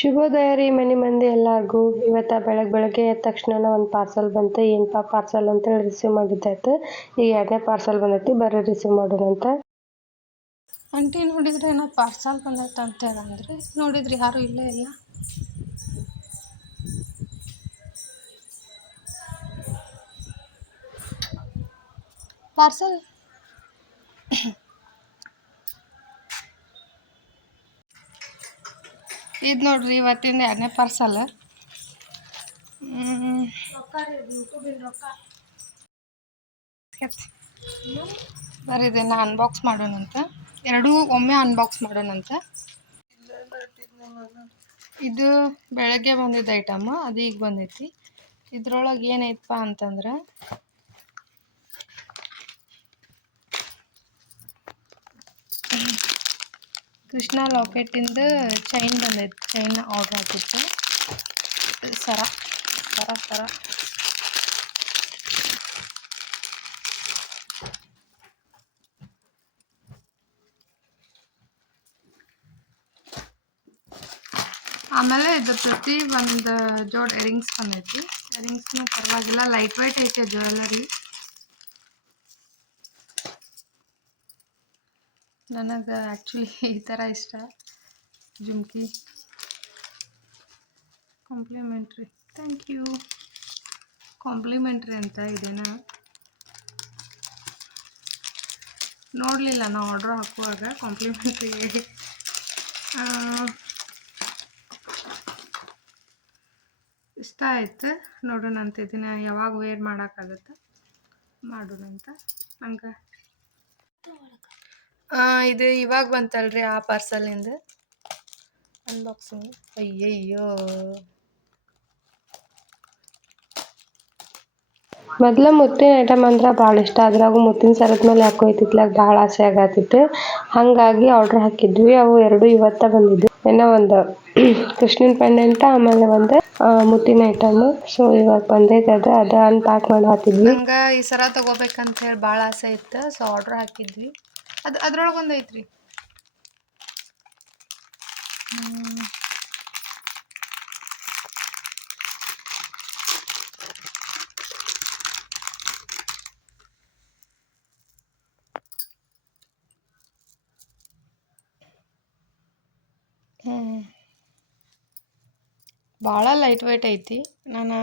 ಶುಭೋದಯ ರೀ ಮನೆ ಮಂದಿ ಎಲ್ಲರಿಗೂ. ಇವತ್ತು ಬೆಳಗ್ಗೆ ಎದ್ದ ತಕ್ಷಣ ಒಂದು ಪಾರ್ಸಲ್ ಬಂತು. ಏನಪ್ಪ ಪಾರ್ಸಲ್ ಅಂತೇಳಿ ರಿಸೀವ್ ಮಾಡಿದ್ದಾಯ್ತು. ಈಗ ಎರಡನೇ ಪಾರ್ಸಲ್ ಬಂದೈತಿ, ಬರ್ರಿ ರಿಸೀವ್ ಮಾಡೋಣಂತ. ಆಂಟಿ ನೋಡಿದ್ರೆ ಏನೋ ಪಾರ್ಸಲ್ ಬಂದೈತೆ ಅಂತ ಹೇಳಂದ್ರಿ. ನೋಡಿದ್ರಿ ಯಾರು ಇಲ್ಲೇ ಇಲ್ಲ. ಪಾರ್ಸಲ್ ಇದು ನೋಡ್ರಿ ಇವತ್ತಿಂದ ಎರಡನೇ ಪಾರ್ಸಲ್. ಬರೀದೇನ ಅನ್ಬಾಕ್ಸ್ ಮಾಡೋಣಂತ. ಎರಡೂ ಒಮ್ಮೆ ಅನ್ಬಾಕ್ಸ್ ಮಾಡೋಣಂತ. ಇದು ಬೆಳಗ್ಗೆ ಬಂದಿದ್ದ ಐಟಮ್, ಅದು ಈಗ ಬಂದೈತಿ. ಇದ್ರೊಳಗೆ ಏನೈತಪ್ಪ ಅಂತಂದ್ರೆ ಕೃಷ್ಣ ಲಾಕೆಟಿಂದ ಚೈನ್ ಬಂದೈತಿ. ಚೈನ್ ಆರ್ಡ್ರ್ ಹಾಕಿತ್ತು. ಸರ ಸರ ಸರ ಆಮೇಲೆ ಇದ್ರ ಪ್ರತಿ ಒಂದು ಜೋಡ್ ಎರಿಂಗ್ಸ್ ಬಂದೈತಿ. ಎರಿಂಗ್ಸ್ನು ಪರವಾಗಿಲ್ಲ, ಲೈಟ್ ವೈಟ್ ಐತೆ ಜ್ಯುವೆಲರಿ. ನನಗೆ ಆ್ಯಕ್ಚುಲಿ ಈ ಥರ ಇಷ್ಟ, jhumki. Complimentary, thank you. Complimentary ಅಂತ ಇದೇನ ನೋಡಲಿಲ್ಲ ನಾವು ಆರ್ಡ್ರ್ ಹಾಕುವಾಗ. ಕಾಂಪ್ಲಿಮೆಂಟ್ರಿ ಇಷ್ಟ ಆಯ್ತು. ನೋಡೋಣಂತ, ಇದನ್ನು ಯಾವಾಗ ವೇರ್ ಮಾಡೋಕ್ಕಾಗತ್ತೆ ಮಾಡೋಣಂತ. ನಂಗೆ ಇದು ಇವಾಗ ಬಂತಲ್ರಿ ಆ ಪಾರ್ಸಲಿಂದ ಅನ್ಬಾಕ್ಸಿಂಗ್. ಅಯ್ಯಯ್ಯೋ, ಮೊದ್ಲು ಮುತ್ತಿನ ಐಟಮ್ ಅಂದ್ರೆ ಭಾಳ ಇಷ್ಟ. ಅದ್ರಾಗೂ ಮುತ್ತಿನ ಸರದ ಮೇಲೆ ಹಾಕೋಯ್ತಿತ್ಲಾಗ ಭಾಳ ಆಸೆ ಆಗತ್ತಿತ್ತು. ಹಾಗಾಗಿ ಆರ್ಡ್ರ್ ಹಾಕಿದ್ವಿ. ಅವು ಎರಡು ಇವತ್ತ ಬಂದಿದ್ವು. ಏನೋ ಒಂದು ಕೃಷ್ಣನ ಪೆಂಡೆಂಟ್, ಆಮೇಲೆ ಒಂದು ಮುತ್ತಿನ ಐಟಮ್. ಸೊ ಇವಾಗ ಬಂದೈತೆ. ಅದು ಅನ್ಪ್ಯಾಕ್ ಮಾಡಿ ಹಾಕಿದ್ವಿ. ನಂಗೆ ಈ ಸರ ತಗೋಬೇಕಂತ ಹೇಳಿ ಭಾಳ ಆಸೆ ಇತ್ತು. ಸೊ ಆರ್ಡ್ರ್ ಹಾಕಿದ್ವಿ. ಅದ್ರೊಳಗೆ ಒಂದು ಐತ್ರಿ. ಭಾಳ ಲೈಟ್ ವೇಟ್ ಐತಿ. ನಾನು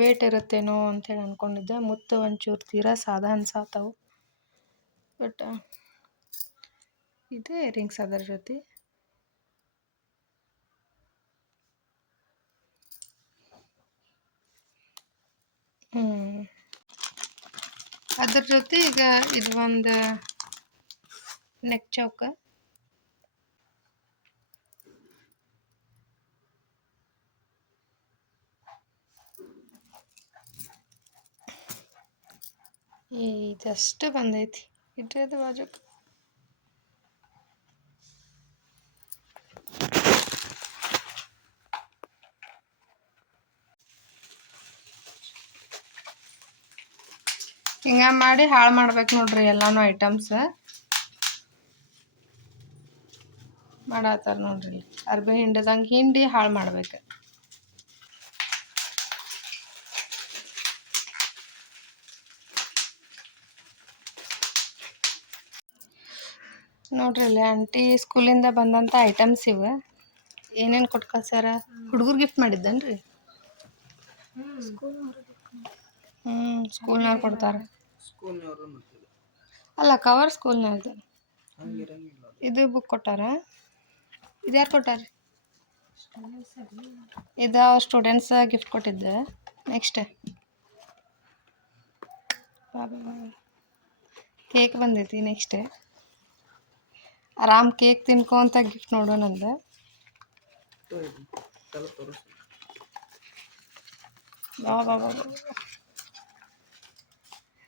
ವೇಟ್ ಇರುತ್ತೇನೋ ಅಂಥೇಳಿ ಅಂದ್ಕೊಂಡಿದ್ದೆ. ಮುತ್ತು ಒಂಚೂರು ತೀರಾ ಸಾದಾ ಅನ್ಸಾತಾವು. ಬಟ್ ಇದೇ ಇಯರಿಂಗ್ಸ್ ಅದರ ಜೊತೆ. ಅದ್ರ ಜೊತೆ ಈಗ ಇದು ಒಂದು ನೆಕ್ ಚೌಕ. ಇದಷ್ಟು ಬಂದೈತಿ. ಇದ್ರದ್ದು ಬಾಜುಕ್ ಹಿಂಗೆ ಮಾಡಿ ಹಾಳು ಮಾಡ್ಬೇಕು ನೋಡ್ರಿ ಎಲ್ಲಾನು ಐಟಮ್ಸ್. ಮಾಡತ್ತಾರ ನೋಡ್ರಿ, ಅರ್ಬಿ ಹಿಂಡದಂಗೆ ಹಿಂಡಿ ಹಾಳು ಮಾಡ್ಬೇಕು. ನೋಡ್ರಿ ಇಲ್ಲಿ ಆಂಟಿ ಸ್ಕೂಲಿಂದ ಬಂದಂಥ ಐಟಮ್ಸ್ ಇವು. ಏನೇನು ಕೊಟ್ಟು ಕಳ್ಸ್ಯಾರ. ಹುಡುಗರು ಗಿಫ್ಟ್ ಮಾಡಿದ್ದನ್ರಿ. ಸ್ಕೂಲ್ನವ್ರು ಕೊಡ್ತಾರೆ. ಅಲ್ಲ, ಕವರ್ ಸ್ಕೂಲ್ನವ್ರದ್ದು. ಇದು ಬುಕ್ ಕೊಟ್ಟಾರ. ಇದು ಯಾರು ಕೊಟ್ಟಾರ? ಇದು ಸ್ಟೂಡೆಂಟ್ಸ್ ಗಿಫ್ಟ್ ಕೊಟ್ಟಿದ್ದೆ. ನೆಕ್ಸ್ಟ್ ಕೇಕ್ ಬಂದೈತಿ. ನೆಕ್ಸ್ಟ್ ಆರಾಮ್ ಕೇಕ್ ತಿನ್ಕೊಂತ ಗಿಫ್ಟ್ ನೋಡೋಣಂದ.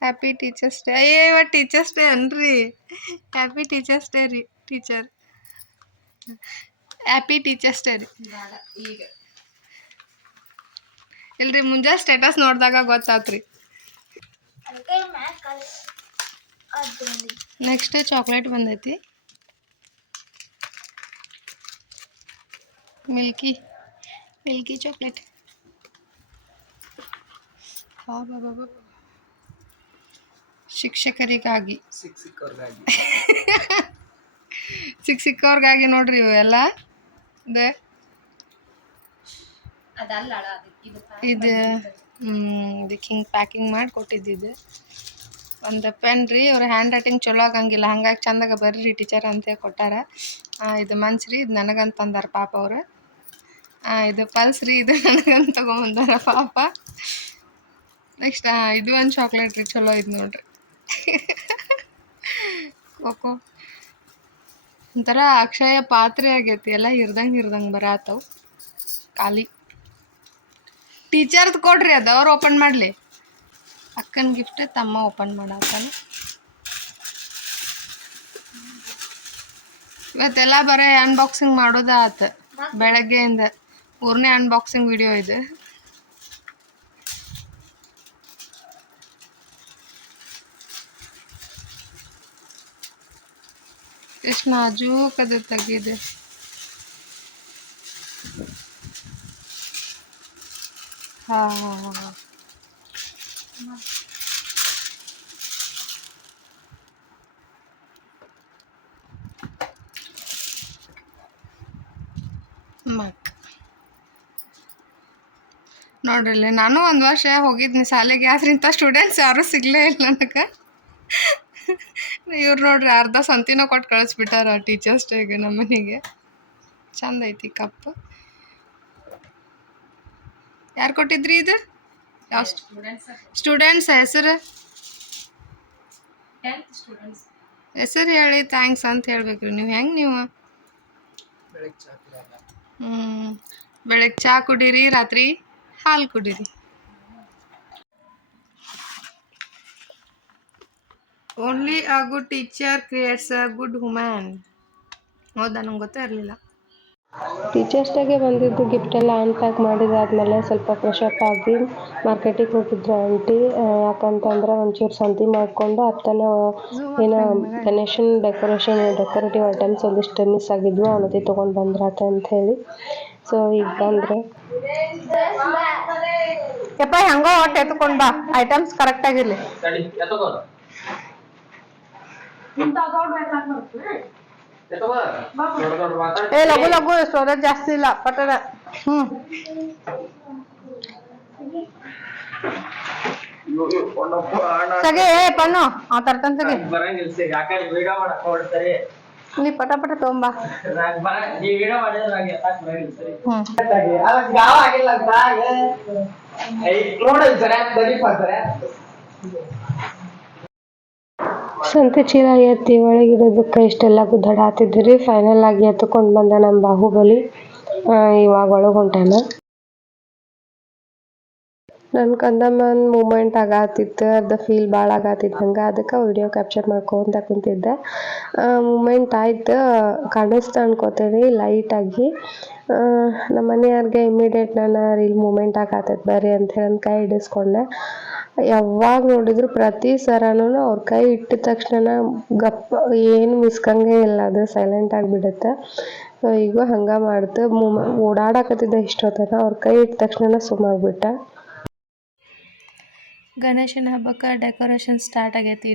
Happy teachers day. ಇವತ್ತು ಟೀಚರ್ಸ್ ಡೇ ಅನ್ರಿ. ಹ್ಯಾಪಿ ಟೀಚರ್ಸ್ ಡೇ ರೀ. ಟೀಚರ್ ಹ್ಯಾಪಿ ಟೀಚರ್ಸ್ ಡೇ ರೀ. ಈಗ ಇಲ್ರಿ, ಮುಂಜಾನೆ ಸ್ಟೇಟಸ್ ನೋಡಿದಾಗ ಗೊತ್ತಾತ್ರಿ. ನೆಕ್ಸ್ಟ್ ಚಾಕ್ಲೇಟ್ ಬಂದೈತಿ. Milky milky chocolate. ಶಿಕ್ಷಕರಿಗಾಗಿ ಸಿಕ್ಕವ್ರಿಗಾಗಿ ನೋಡ್ರಿ ಇವು ಎಲ್ಲ. ಇದು ಇದಕ್ಕೆ ಹಿಂಗೆ ಪ್ಯಾಕಿಂಗ್ ಮಾಡಿ ಕೊಟ್ಟಿದ್ದಿದ್ದು. ಒಂದು ಪೆನ್ ರೀ, ಅವ್ರ ಹ್ಯಾಂಡ್ ರೈಟಿಂಗ್ ಚಲೋ ಆಗಂಗಿಲ್ಲ, ಹಂಗಾಗಿ ಚಂದಾಗ ಬರ್ರಿ ಟೀಚರ್ ಅಂತೇಳಿ ಕೊಟ್ಟಾರ. ಇದು ಮಂಚ್ ರೀ, ಇದು ನನಗಂತ ತಂದಾರ ಪಾಪ ಅವರು. ಇದು ಪಲ್ಸ್ ರೀ, ಇದು ನನಗಂತ ತೊಗೊಂಬಂದಾರ ಪಾಪ. ನೆಕ್ಸ್ಟ್ ಇದು ಒಂದು ಚಾಕ್ಲೇಟ್ ರೀ, ಚಲೋ ಇದು ನೋಡ್ರಿ. ಕೋಕೋ ಒಂಥರ ಅಕ್ಷಯ ಪಾತ್ರೆ ಆಗೈತಿ, ಎಲ್ಲ ಇರ್ದಂಗೆ ಬರತ್ತವು ಖಾಲಿ. ಟೀಚರ್ದು ಕೊಡ್ರಿ, ಅದು ಅವ್ರು ಓಪನ್ ಮಾಡಲಿ. ಅಕ್ಕನ ಗಿಫ್ಟ್ ತಮ್ಮ ಓಪನ್ ಮಾಡತ್ತಾನ. ಇವತ್ತೆಲ್ಲ ಬರೀ ಅನ್ಬಾಕ್ಸಿಂಗ್ ಮಾಡೋದ ಆತ ಬೆಳಗ್ಗೆಯಿಂದ. 3ನೇ ಅನ್ಬಾಕ್ಸಿಂಗ್ ವಿಡಿಯೋ ಇದು. ಎಷ್ಟು ನಾಜೂಕದು ತೆಗಿದೆ. ನೋಡ್ರಿ, ನಾನು ಒಂದು ವರ್ಷ ಹೋಗಿದ್ನಿ ಶಾಲೆಗೆ, ಆದ್ರಿಂತ ಸ್ಟೂಡೆಂಟ್ಸ್ ಯಾರೂ ಸಿಗಲೇ ಇಲ್ಲ ನನಗೆ. ಇವ್ರು ನೋಡ್ರಿ ಅರ್ಧ ಸಂತಿನ ಕೊಟ್ಟು ಕಳಿಸ್ಬಿಟ್ಟಾರ ಟೀಚರ್ಸ್ ಡೇಗೆ ನಮ್ಮ ಮನೆಗೆ. ಚಂದ ಐತಿ ಕಪ್. ಯಾರು ಕೊಟ್ಟಿದ್ರಿ ಇದು? ಯಾವ ಸ್ಟೂಡೆಂಟ್ಸ್ ಹೆಸರು? ಹೆಸರು ಹೇಳಿ ಥ್ಯಾಂಕ್ಸ್ ಅಂತ ಹೇಳ್ಬೇಕ್ರಿ ನೀವು. ಹೆಂಗೆ ನೀವು ಬೆಳಗ್ಗೆ ಚಹಾ ಕುಡೀರಿ, ರಾತ್ರಿ ಹಾಲು ಕುಡೀರಿ. Only a good teacher creates a good ಹುಮ್ಯಾನ್. ಹೌದಾ? ನಂಗೆ ಗೊತ್ತೇ ಇರಲಿಲ್ಲ. ಟೀಚರ್ಸ್ ಡೇಗೆ ಬಂದಿದ್ದು ಗಿಫ್ಟ್ ಎಲ್ಲ ಅನ್ಪ್ಯಾಕ್ ಮಾಡಿದಾದ್ಮೇಲೆ ಸ್ವಲ್ಪ ಫ್ರೆಶ್ ಅಪ್ ಆಗಿ ಮಾರ್ಕೆಟಿಗೆ ಹೋಗಿದ್ರು ಆಂಟಿ. ಯಾಕಂತಂದ್ರೆ ಒಂಚೂರು ಸಂತಿ ಮಾಡಿಕೊಂಡು ಅತ್ತನ ಏನೋ ಗಣೇಶನ ಡೆಕೋರೇಟಿವ್ ಐಟಮ್ಸ್ ಒಂದಿಷ್ಟು ಮಿಸ್ ಆಗಿದ್ವು, ಅವನತಿ ತೊಗೊಂಡು ಬಂದ್ರಾತ ಅಂತ ಹೇಳಿ. ಸೊ ಈಗ ಬಂದ್ರೆ ಯಪ್ಪ ಹೆಂಗೋ ಒಟ್ಟು ಎತ್ಕೊಂಡು ಬಾ, ಐಟಮ್ಸ್ ಕರೆಕ್ಟ್ ಆಗಿರಲಿ. ಲಘು ಲಘು, ಸ್ಟೋರೇಜ್ ಜಾಸ್ತಿ ಇಲ್ಲ ಪಟ್ಟದ. ಸಗೆ ಪಣ್ಣು ಆ ತರ್ತನ್ ಸಗೆ ನೀ ಪಟ ತೊಂಬಾ. ಸಂತೆ ಚೀಲ ಎತ್ತಿ ಒಳಗಿಡೋದಕ್ಕೆ ಇಷ್ಟೆಲ್ಲ ಗುದ್ದಾಡತ್ತಿದ್ರಿ. ಫೈನಲ್ ಆಗಿ ಎತ್ಕೊಂಡು ಬಂದ ನಮ್ಮ ಬಾಹುಬಲಿ. ಇವಾಗ ಒಳಗೆ ಹೊಂಟಾನ. ನನ್ನ ಕಂದಮ್ಮನ ಮೂಮೆಂಟ್ ಆಗತ್ತಿತ್ತು, ಅದು ಫೀಲ್ ಭಾಳ ಆಗತ್ತಿತ್ತು ಹಂಗೆ. ಅದಕ್ಕೆ ವಿಡಿಯೋ ಕ್ಯಾಪ್ಚರ್ ಮಾಡ್ಕೊಂತ ಕುಂತಿದ್ದೆ. ಮೂಮೆಂಟ್ ಆಯ್ತು, ಕಾಣಿಸ್ತಾ ಅನ್ಕೋತೀನಿ ಲೈಟಾಗಿ. ನಮ್ಮ ಮನೆಯವ್ರಿಗೆ ಇಮಿಡಿಯೇಟ್ ನಾನು ರೀಲ್ ಮೂಮೆಂಟ್ ಆಗತ್ತೈತೆ ಬರ್ರಿ ಅಂತ ಹೇಳಿ ಕೈ ಹಿಡಿಸ್ಕೊಂಡೆ. ಯಾವಾಗ ನೋಡಿದ್ರು ಪ್ರತಿ ಸರನೂ ಅವ್ರ ಕೈ ಇಟ್ಟ ತಕ್ಷಣ ಗಪ್ಪ, ಏನು ಮಿಸ್ಕಂಗೆ ಇಲ್ಲ, ಅದು ಸೈಲೆಂಟ್ ಆಗಿಬಿಡುತ್ತೆ. ಈಗ ಹಂಗೆ ಮಾಡ್ತು. ಓಡಾಡಕತ್ತಿದ್ದ ಇಷ್ಟೊತ್ತನ ಅವ್ರ ಕೈ ಇಟ್ಟ ತಕ್ಷಣ ಸುಮ್ಮಾಗ್ಬಿಟ್ಟ. ಗಣೇಶನ ಹಬ್ಬಕ್ಕೆ ಡೆಕೋರೇಷನ್ ಸ್ಟಾರ್ಟ್ ಆಗೈತಿ.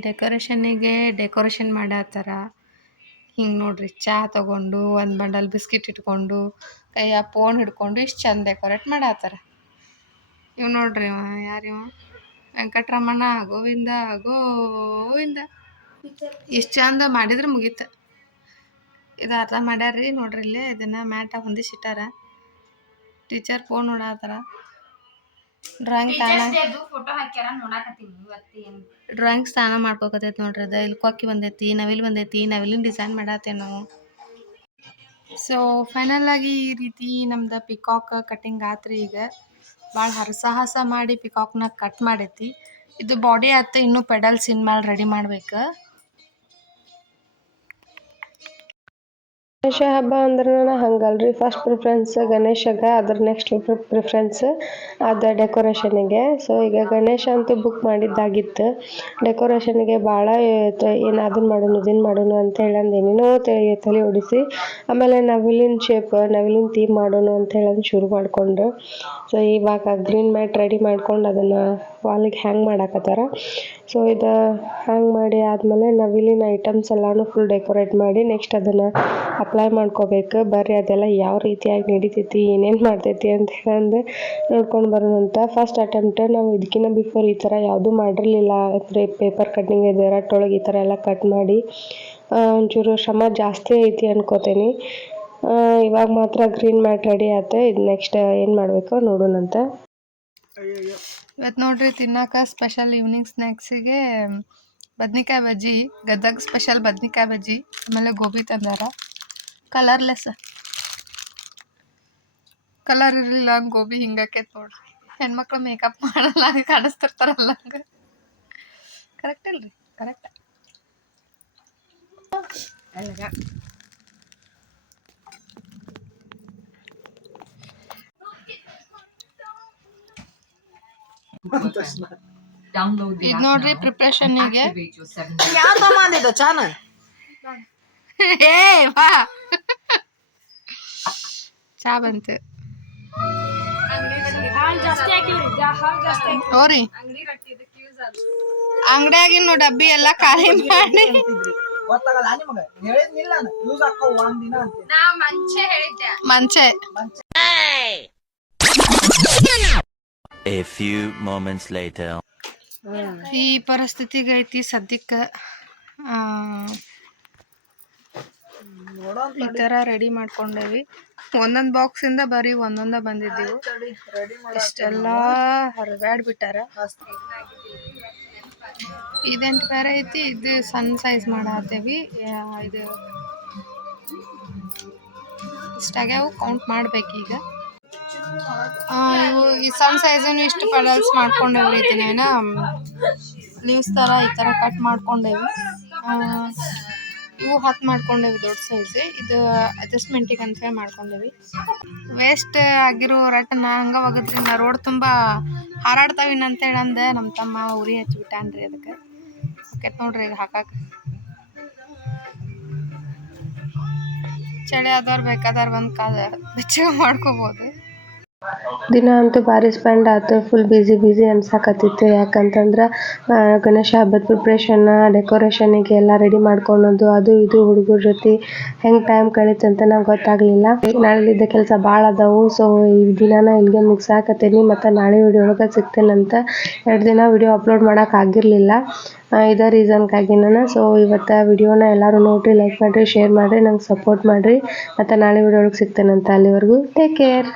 ಡೆಕೋರೇಷನ್ ಮಾಡತ್ತಾರ. ಹಿಂಗೆ ನೋಡ್ರಿ, ಚಹಾ ತೊಗೊಂಡು ಒಂದು ಬಂಡಲ್ ಬಿಸ್ಕಿಟ್ ಇಟ್ಕೊಂಡು ಕೈಯ ಫೋನ್ ಹಿಡ್ಕೊಂಡು ಇಷ್ಟು ಚಂದ ಡೆಕೋರೇಟ್ ಮಾಡತ್ತಾರ. ಇವ್ ನೋಡ್ರಿ, ಯಾರಿವ? ವೆಂಕಟರಮಣ ಗೋವಿಂದ ಗೋವಿಂದ. ಇಷ್ಟು ಚಂದ ಮಾಡಿದ್ರೆ ಮುಗೀತು. ಇದು ಅರ್ಧ ಮಾಡ್ಯಾರ್ರಿ ನೋಡ್ರಿ. ಇಲ್ಲೇ ಇದನ್ನು ಮ್ಯಾಟಾಗಿ ಹೊಂದಿಸಿಟ್ಟಾರ. ಟೀಚರ್ ಫೋನ್ ನೋಡತ್ತಾರ. ಡ್ರಾಯಿಂಗ್ ಸ್ನಾನ ಮಾಡ್ಕೋಕತೈತಿ ನೋಡ್ರಿ. ಅದು ಇಲ್ಲಿ ಕೊಕ್ಕಿ ಬಂದೈತಿ, ನವಿಲು ಬಂದೈತಿ, ನವಿಲಿನ ಡಿಸೈನ್ ಮಾಡತ್ತೇವೆ ನಾವು. ಸೊ ಫೈನಲ್ ಆಗಿ ಈ ರೀತಿ ನಮ್ದು ಪಿಕಾಕ್ ಕಟಿಂಗ್ ಆತ್ರಿ. ಈಗ ಭಾಳ ಹರಸಾಹಸ ಮಾಡಿ ಪಿಕಾಕ್ನ ಕಟ್ ಮಾಡೈತಿ. ಇದು ಬಾಡಿ ಆಯ್ತು, ಇನ್ನೂ ಪೆಡಲ್ಸ್ ಇನ್ಮೇಲೆ ರೆಡಿ ಮಾಡ್ಬೇಕು. ಗಣೇಶ ಹಬ್ಬ ಅಂದ್ರೆ ಹಂಗಲ್ರಿ, ಫಸ್ಟ್ ಪ್ರಿಫರೆನ್ಸ್ ಗಣೇಶಗ, ಅದ್ರ ನೆಕ್ಸ್ಟ್ ಪ್ರಿಫರೆನ್ಸ್ ಅದ ಡೆಕೋರೇಷನಿಗೆ. ಸೊ ಈಗ ಗಣೇಶ ಅಂತೂ ಬುಕ್ ಮಾಡಿದ್ದಾಗಿತ್ತು. ಡೆಕೋರೇಷನ್ಗೆ ಭಾಳ ಏನು ಅದನ್ನ ಮಾಡೋನು ಇದನ್ನು ಮಾಡೋನು ಅಂತ ಹೇಳಂದು ಏನೇನೋ ತಲೆ ಓಡಿಸಿ, ಆಮೇಲೆ ನವಿಲಿನ ಶೇಪ್, ನವಿಲಿನ ಥೀಮ್ ಮಾಡೋನು ಅಂತ ಹೇಳಂದು ಶುರು ಮಾಡಿಕೊಂಡು, ಸೊ ಇವಾಗ ಗ್ರೀನ್ ಮ್ಯಾಟ್ ರೆಡಿ ಮಾಡ್ಕೊಂಡು ಅದನ್ನು ವಾಲಿಗೆ ಹ್ಯಾಂಗ್ ಮಾಡಾಕತ್ತಾರ. ಸೊ ಇದು ಹ್ಯಾಂಗ್ ಮಾಡಿ ಆದಮೇಲೆ ನವಿಲಿನ ಐಟಮ್ಸ್ ಎಲ್ಲಾನು ಫುಲ್ ಡೆಕೋರೇಟ್ ಮಾಡಿ ನೆಕ್ಸ್ಟ್ ಅದನ್ನು ಅಪ್ಲೈ ಮಾಡ್ಕೋಬೇಕು. ಬರ್ರಿ ಅದೆಲ್ಲ ಯಾವ ರೀತಿಯಾಗಿ ನಡಿತೈತಿ, ಏನೇನು ಮಾಡ್ತೈತಿ ಅಂತ ಹೇಳಂದು ನೋಡ್ಕೊಂಡು ಬರೋಣಂತ. ಫಸ್ಟ್ ಅಟೆಂಪ್ಟ್ ನಾವು ಇದಕ್ಕಿಂತ ಬಿಫೋರ್ ಈ ಥರ ಯಾವುದೂ ಮಾಡಿರಲಿಲ್ಲ. ಅಂದರೆ ಪೇಪರ್ ಕಟ್ಟಿಂಗ್ ಇದೆ ರಟ್ಟೊಳಗೆ ಈ ಥರ ಎಲ್ಲ ಕಟ್ ಮಾಡಿ ಒಂಚೂರು ಶ್ರಮ ಜಾಸ್ತಿ ಐತಿ ಅನ್ಕೋತೀನಿ. ಇವಾಗ ಮಾತ್ರ ಗ್ರೀನ್ ಮ್ಯಾಟ್ ರೆಡಿ ಆಯ್ತು. ಇದು ನೆಕ್ಸ್ಟ್ ಏನು ಮಾಡಬೇಕು ನೋಡೋಣಂತ. ಇವತ್ತು ನೋಡ್ರಿ ತಿನ್ನಾಕ ಸ್ಪೆಷಲ್ ಈವ್ನಿಂಗ್ ಸ್ನ್ಯಾಕ್ಸಿಗೆ ಬದ್ನಿಕಾಯಿ ಬಜ್ಜಿ, ಗದಗ ಸ್ಪೆಷಲ್ ಬದ್ನಿಕಾಯಿ ಬಜ್ಜಿ, ಆಮೇಲೆ ಗೋಬಿ ತಂದಾರ. ಕಲರ್ಲೆಸ್, ಕಲರ್ ಇರಲಿಲ್ಲ ಗೋಬಿ ಹಿಂಗಾಕೈತೆ ನೋಡ್ರಿ. ಹೆಣ್ಮಕ್ಳು ಮೇಕಪ್ ಮಾಡಲ್ಲ ಹಂಗೆ ಕಾಣಿಸ್ತಿರ್ತಾರಲ್ಲ ಹಂಗೆ. ಕರೆಕ್ಟ್ ಇಲ್ರಿ, ಕರೆಕ್ಟ್. ಇದು ನೋಡ್ರಿ ಪ್ರಿಪ್ರೇಷನ್ನಿಗೆ ಚಾ ಬಂತು. ಹೋರಿ ಅಂಗಡಿಯಾಗಿನ ಡಬ್ಬಿ ಎಲ್ಲ ಖಾಲಿ ಮಾಡಿ ಮಂಚೆ. A few moments later. ಈ ಪರಿಸ್ಥಿತಿಗೆ ಐತಿ ಸದ್ಯಕ್ಕೆ. ಈ ಥರ ರೆಡಿ ಮಾಡ್ಕೊಂಡೇವಿ. ಒಂದೊಂದು ಬಾಕ್ಸಿಂದ ಬರೀ ಒಂದೊಂದ ಬಂದಿದ್ದೀವಿ. ಇಷ್ಟೆಲ್ಲ ಹರಿದಾಡ್ಬಿಟ್ಟಾರ. ಇದೆಂಟು ಬೇರೆ ಐತಿ. ಇದು ಸಣ್ಣ ಸೈಜ್ ಮಾಡತ್ತೇವಿ. ಇದು ಇಷ್ಟಾಗ್ಯಾವು, ಕೌಂಟ್ ಮಾಡ್ಬೇಕೀಗ. ಇವು ಈ ಸಣ್ಣ ಸೈಜನ್ನು ಇಷ್ಟು ಪಡಲ್ಸ್ ಮಾಡ್ಕೊಂಡೇವ್ರಿ. ಇದನ್ನೇನ ಲೀವ್ಸ್ ಥರ ಈ ಥರ ಕಟ್ ಮಾಡ್ಕೊಂಡೇವಿ. ಇವು 10 ಮಾಡ್ಕೊಂಡೇವಿ ದೊಡ್ಡ ಸೈಜ್. ಇದು ಅಡ್ಜಸ್ಟ್ಮೆಂಟಿಗೆ ಅಂತ ಹೇಳಿ ಮಾಡ್ಕೊಂಡೇವಿ. ವೇಸ್ಟ್ ಆಗಿರೋ ರಟ್ಟನ್ನ ಹಂಗೆ ಒಗದ್ರಿಂದ ರೋಡ್ ತುಂಬ ಹಾರಾಡ್ತಾವಿನ ಅಂತೇಳಿ ಅಂದೆ ನಮ್ಮ ತಮ್ಮ ಉರಿ ಹಚ್ಚಿಬಿಟ್ಟಾನ್ರಿ. ಅದಕ್ಕೆ ಓಕೆ ನೋಡ್ರಿ ಈಗ ಹಾಕಕ್ಕೆ. ಚಳಿ ಆದವ್ರು ಬೇಕಾದವ್ರು ಬಂದು ಬೆಚ್ಚಗೆ ಮಾಡ್ಕೋಬೋದು. ದಿನ ಅಂತೂ ಭಾರಿ ಸ್ಪೆಂಡ್ ಆಯ್ತು. ಫುಲ್ ಬ್ಯುಸಿ ಅನ್ಸಾಕತ್ತಿತ್ತು. ಯಾಕಂತಂದ್ರೆ ಗಣೇಶ ಹಬ್ಬದ ಪ್ರಿಪ್ರೇಷನ್, ಡೆಕೋರೇಷನಿಗೆ ಎಲ್ಲ ರೆಡಿ ಮಾಡ್ಕೊಳೋದು, ಅದು ಇದು ಹುಡುಗರ ಜೊತೆ ಹೆಂಗೆ ಟೈಮ್ ಕಳೀತು ಅಂತ ನಂಗೆ ಗೊತ್ತಾಗಲಿಲ್ಲ. ನಾಳೆಲಿದ್ದ ಕೆಲಸ ಭಾಳ ಅದಾವು. ಸೊ ಈ ದಿನಾನ ಇಲ್ಲಿಗೆ ಮುಗಿಸಾಕತ್ತೀನಿ. ಮತ್ತು ನಾಳೆ ವಿಡಿಯೋ ಒಳಗೆ ಸಿಗ್ತೇನಂತ. 2 ದಿನ ವಿಡಿಯೋ ಅಪ್ಲೋಡ್ ಮಾಡೋಕ್ಕಾಗಿರಲಿಲ್ಲ. ಇದೇ ರೀಸನ್ಗಾಗಿ ನಾನು. ಸೊ ಇವತ್ತು ವಿಡಿಯೋನ ಎಲ್ಲರೂ ನೋಡಿರಿ, ಲೈಕ್ ಮಾಡಿರಿ, ಶೇರ್ ಮಾಡಿರಿ, ನಂಗೆ ಸಪೋರ್ಟ್ ಮಾಡಿರಿ. ಮತ್ತು ನಾಳೆ ವಿಡಿಯೋ ಒಳಗೆ ಸಿಗ್ತೇನಂತ. ಅಲ್ಲಿವರೆಗೂ ಟೇಕ್ ಕೇರ್.